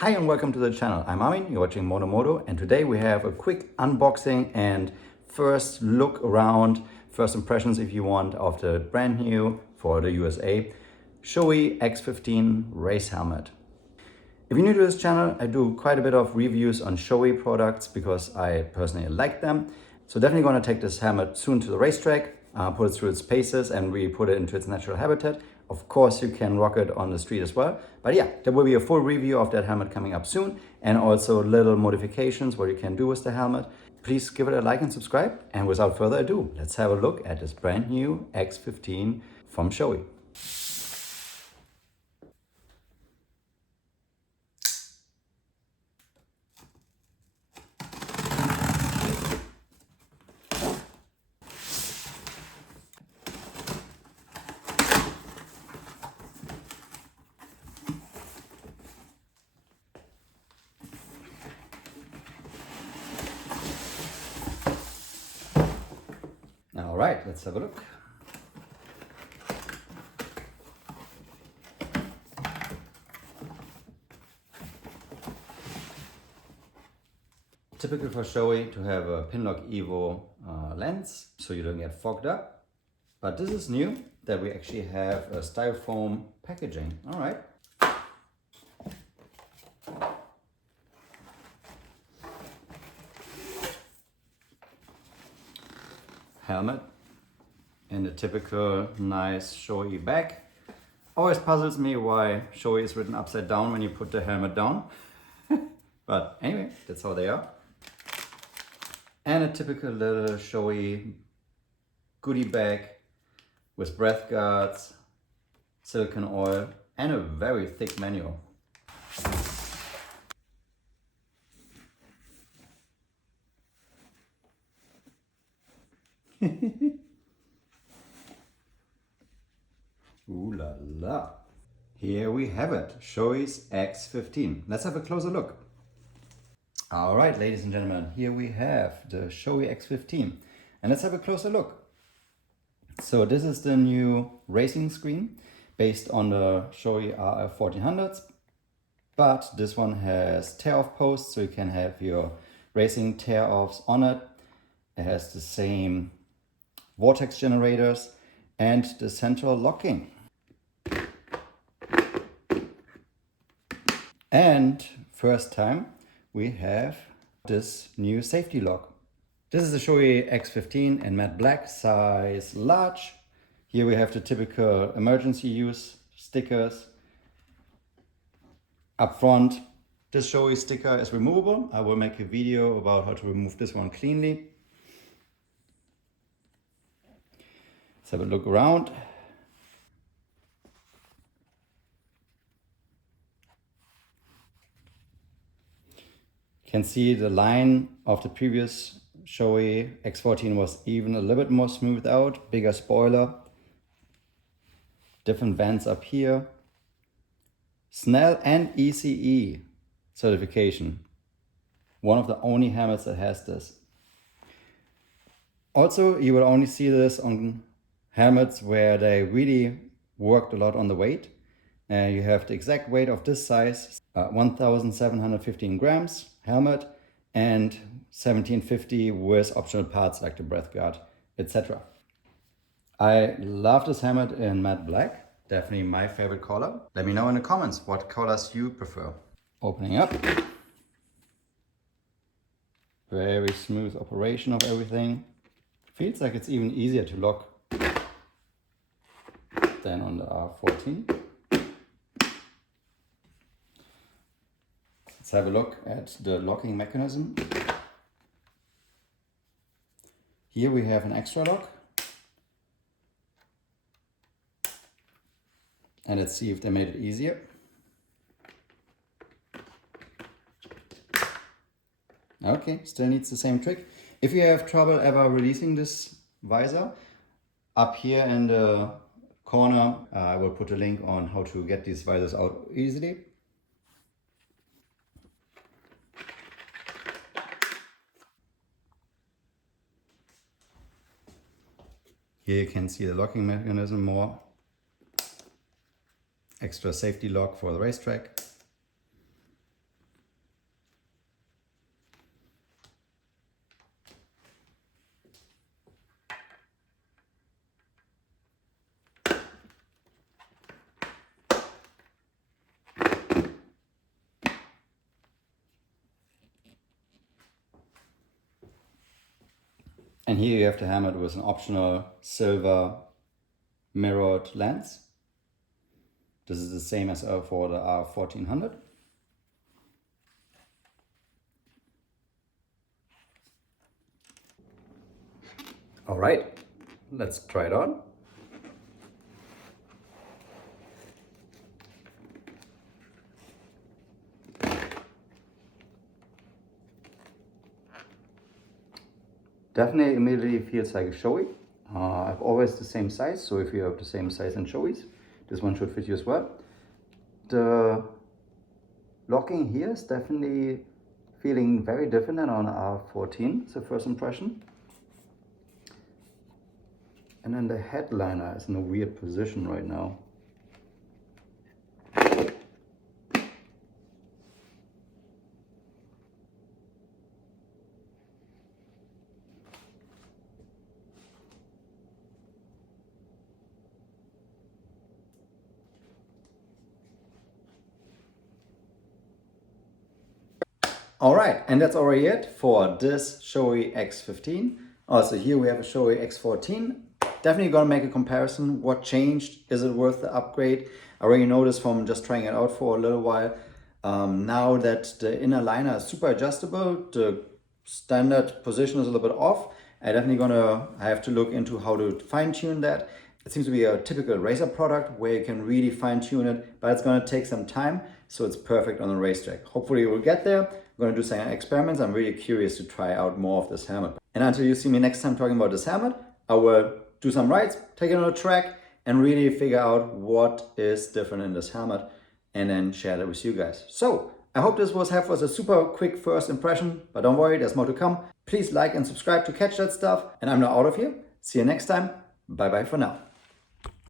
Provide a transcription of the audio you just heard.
Hi and welcome to the channel. I'm Armin, you're watching Moto, and today we have a quick unboxing and first look around, first impressions if you want, of the brand new, for the USA, Shoei X-15 race helmet. If you're new to this channel, I do quite a bit of reviews on Shoei products because I personally like them. So definitely going to take this helmet soon to the racetrack, put it through its paces and really put it into its natural habitat. Of course, you can rock it on the street as well. But yeah, there will be a full review of that helmet coming up soon, and also little modifications what you can do with the helmet. Please give it a like and subscribe. And without further ado, let's have a look at this brand new X-15 from Shoei. All right, let's have a look. Typical for Shoei to have a Pinlock Evo lens, so you don't get fogged up. But this is new, that we actually have a styrofoam packaging. All right. Helmet in the typical nice Shoei bag. Always puzzles me why Shoei is written upside down when you put the helmet down. But anyway, that's how they are. And a typical little Shoei goodie bag with breath guards, silicone oil, and a very thick manual. Ooh la la. Here we have it, Shoei's X-15. Let's have a closer look. All right, ladies and gentlemen, here we have the Shoei X-15. And let's have a closer look. So this is the new racing screen based on the Shoei RF 1400s. But this one has tear-off posts, so you can have your racing tear-offs on it. It has the same vortex generators and the central locking. And first time we have this new safety lock. This is the Shoei X-15 in matte black, size large. Here we have the typical emergency use stickers. Up front, this Shoei sticker is removable. I will make a video about how to remove this one cleanly. Let's have a look around. You can see the line of the previous Shoei X-14 was even a little bit more smoothed out, bigger spoiler, different vents up here. SNEL and ECE certification. One of the only helmets that has this. Also, you will only see this on helmets where they really worked a lot on the weight. You have the exact weight of this size, 1,715 grams helmet, and 1,750 with optional parts like the breath guard, etc. I love this helmet in matte black. Definitely my favorite color. Let me know in the comments what colors you prefer. Opening up. Very smooth operation of everything. Feels like it's even easier to lock than on the R14. Let's have a look at the locking mechanism. Here we have an extra lock. And let's see if they made it easier. Okay, still needs the same trick. If you have trouble ever releasing this visor, up here in the corner, I will put a link on how to get these visors out easily. Here you can see the locking mechanism more. Extra safety lock for the racetrack. And here you have the helmet with an optional silver mirrored lens. This is the same as for the R1400. All right, let's try it on. Definitely immediately feels like a Shoei. I've always the same size, so if you have the same size in Shoei's, this one should fit you as well. The locking here is definitely feeling very different than on R14, it's the first impression. And then the headliner is in a weird position right now. All right, and that's already it for this Shoei X15. Also here we have a Shoei X14. Definitely gonna make a comparison. What changed? Is it worth the upgrade? I already noticed from just trying it out for a little while. Now that the inner liner is super adjustable, the standard position is a little bit off. I have to look into how to fine tune that. It seems to be a typical racer product where you can really fine tune it, but it's gonna take some time, so it's perfect on a racetrack. Hopefully we'll get there. I'm gonna do some experiments. I'm really curious to try out more of this helmet. And until you see me next time talking about this helmet, I will do some rides, take it on a track, and really figure out what is different in this helmet, and then share that with you guys. So I hope this was helpful as a super quick first impression, but don't worry, there's more to come. Please like and subscribe to catch that stuff. And I'm now out of here. See you next time. Bye bye for now.